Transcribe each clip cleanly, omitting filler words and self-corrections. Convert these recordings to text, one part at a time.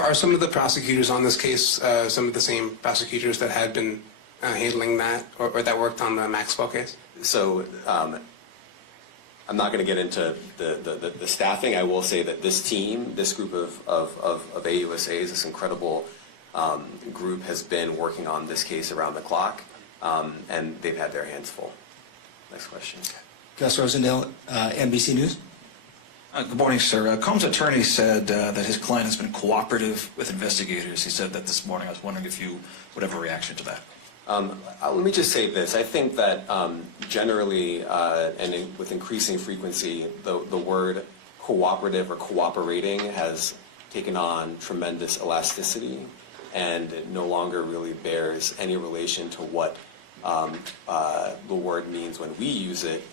Are some of the prosecutors on this case some of the same prosecutors that had been handling that or that worked on the Maxwell case? So I'm not going to get into the staffing. I will say that this team, this group of AUSAs, this incredible group has been working on this case around the clock, and they've had their hands full. Next question. Gus Rosendale, NBC News. Good morning, sir. Combs' attorney said that his client has been cooperative with investigators. He said that this morning. I was wondering if you would have a reaction to that. Let me just say this. I think that generally and with increasing frequency, the word cooperative or cooperating has taken on tremendous elasticity and it no longer really bears any relation to what the word means when we use it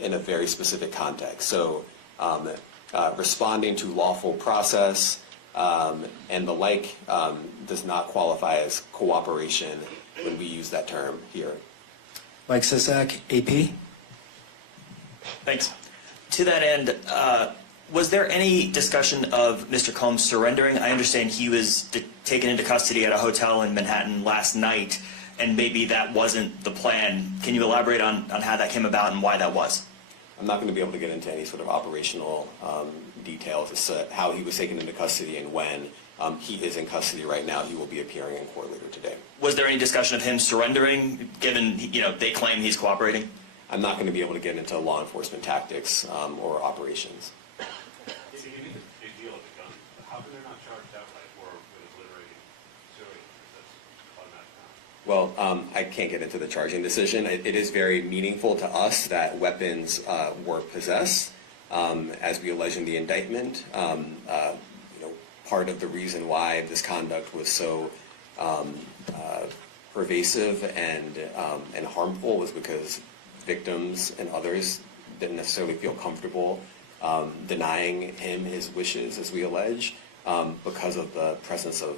in a very specific context. So responding to lawful process and the like does not qualify as cooperation when we use that term here. Mike Sisak, AP. Thanks. To that end, was there any discussion of Mr. Combs surrendering? I understand he was taken into custody at a hotel in Manhattan last night, and maybe that wasn't the plan. Can you elaborate on how that came about and why that was? I'm not going to be able to get into any sort of operational details as to how he was taken into custody and when. He is in custody right now. He will be appearing in court later today. Was there any discussion of him surrendering, given they claim he's cooperating? I'm not going to be able to get into law enforcement tactics or operations. If you make a big deal of the gun, how come they're not charged outright or with obliterating civilians? That's automatic now. Well, I can't get into the charging decision. It is very meaningful to us that weapons were possessed, as we allege in the indictment. Part of the reason why this conduct was so pervasive and harmful was because victims and others didn't necessarily feel comfortable denying him his wishes, as we allege, because of the presence of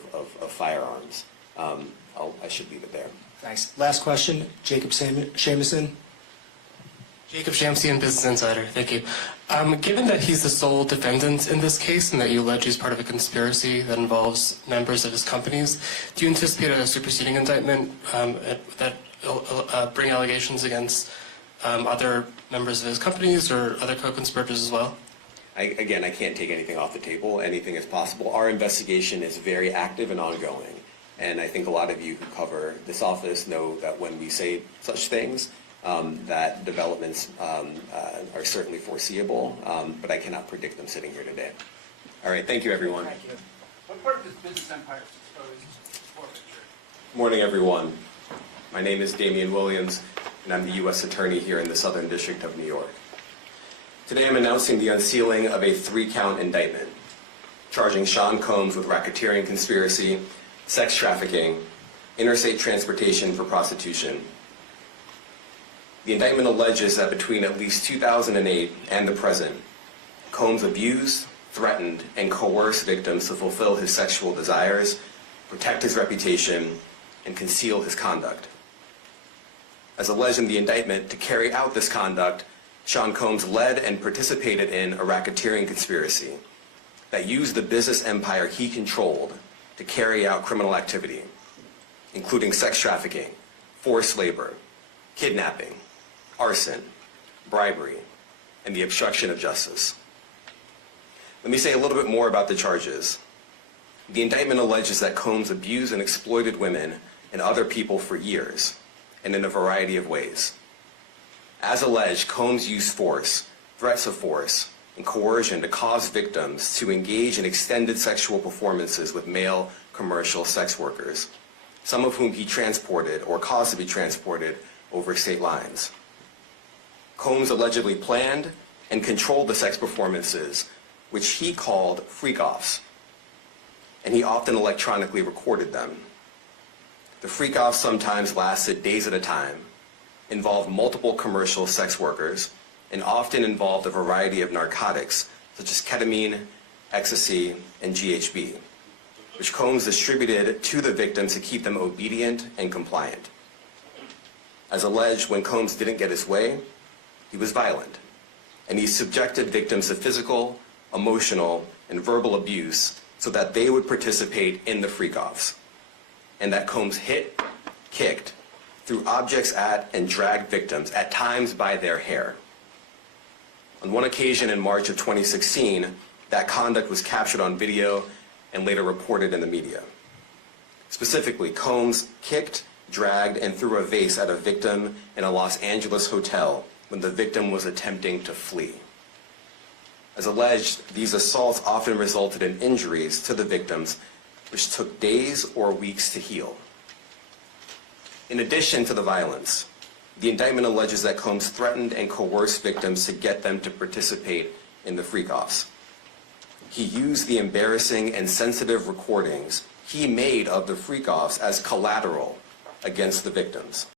firearms. I should leave it there. Thanks. Last question, Jacob Shamison. Jacob Shamsian, Business Insider. Thank you. Given that he's the sole defendant in this case and that you allege he's part of a conspiracy that involves members of his companies, do you anticipate a superseding indictment that bring allegations against other members of his companies or other co-conspirators as well? Again, I can't take anything off the table. Anything is possible. Our investigation is very active and ongoing. And I think a lot of you who cover this office know that when we say such things, that developments are certainly foreseeable, but I cannot predict them sitting here today. All right, thank you, everyone. Thank you. What part of his business empire is exposed to forfeiture? Good morning, everyone. My name is Damian Williams, and I'm the U.S. Attorney here in the Southern District of New York. Today I'm announcing the unsealing of a 3-count indictment, charging Sean Combs with racketeering conspiracy, sex trafficking, interstate transportation for prostitution. The indictment alleges that between at least 2008 and the present, Combs abused, threatened, and coerced victims to fulfill his sexual desires, protect his reputation, and conceal his conduct. As alleged in the indictment, to carry out this conduct, Sean Combs led and participated in a racketeering conspiracy that used the business empire he controlled to carry out criminal activity, including sex trafficking, forced labor, kidnapping, arson, bribery, and the obstruction of justice. Let me say a little bit more about the charges. The indictment alleges that Combs abused and exploited women and other people for years, and in a variety of ways. As alleged, Combs used force, threats of force, and coercion to cause victims to engage in extended sexual performances with male commercial sex workers, some of whom he transported or caused to be transported over state lines. Combs allegedly planned and controlled the sex performances, which he called freak-offs, and he often electronically recorded them. The freak-offs sometimes lasted days at a time, involved multiple commercial sex workers, and often involved a variety of narcotics, such as ketamine, ecstasy, and GHB, which Combs distributed to the victims to keep them obedient and compliant. As alleged, when Combs didn't get his way, he was violent, and he subjected victims to physical, emotional, and verbal abuse so that they would participate in the freak-offs, and that Combs hit, kicked, threw objects at, and dragged victims, at times by their hair. On one occasion in March of 2016, that conduct was captured on video and later reported in the media. Specifically, Combs kicked, dragged, and threw a vase at a victim in a Los Angeles hotel when the victim was attempting to flee. As alleged, these assaults often resulted in injuries to the victims, which took days or weeks to heal. In addition to the violence, the indictment alleges that Combs threatened and coerced victims to get them to participate in the freak-offs. He used the embarrassing and sensitive recordings he made of the freak-offs as collateral against the victims.